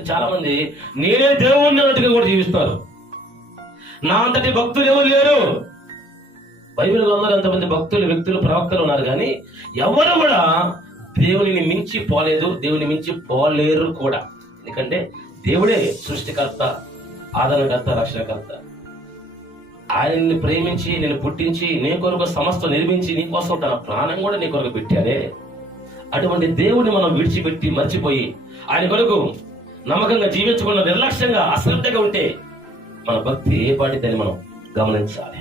చాలా మంది నేనే దేవుణ్ణి అన్నట్టుగా కూడా జీవిస్తారు. నా అంతటి భక్తులు ఎవరు లేరు. బైబిల్ గ్రంథంలో ఎంతమంది భక్తులు, వ్యక్తులు, ప్రవక్తలు ఉన్నారు, కానీ ఎవరు కూడా దేవునిని మించి పోలేదు, దేవుని మించి పోలేరు కూడా. ఎందుకంటే దేవుడే సృష్టికర్త, ఆదరణకర్త, రక్షణకర్త. ఆయన్ని ప్రేమించి నేను పుట్టించి నీ కొరకు సమస్త నిర్మించి నీ కోసం తన ప్రాణం కూడా నీ కొరకు పెట్టాడే. అటువంటి దేవుడిని మనం విడిచిపెట్టి మర్చిపోయి ఆయన కొరకు నమ్మకంగా జీవించకుండా నిర్లక్ష్యంగా అశ్రద్ధగా ఉంటే మన భక్తి ఏ పాటిదని మనం గమనించాలి.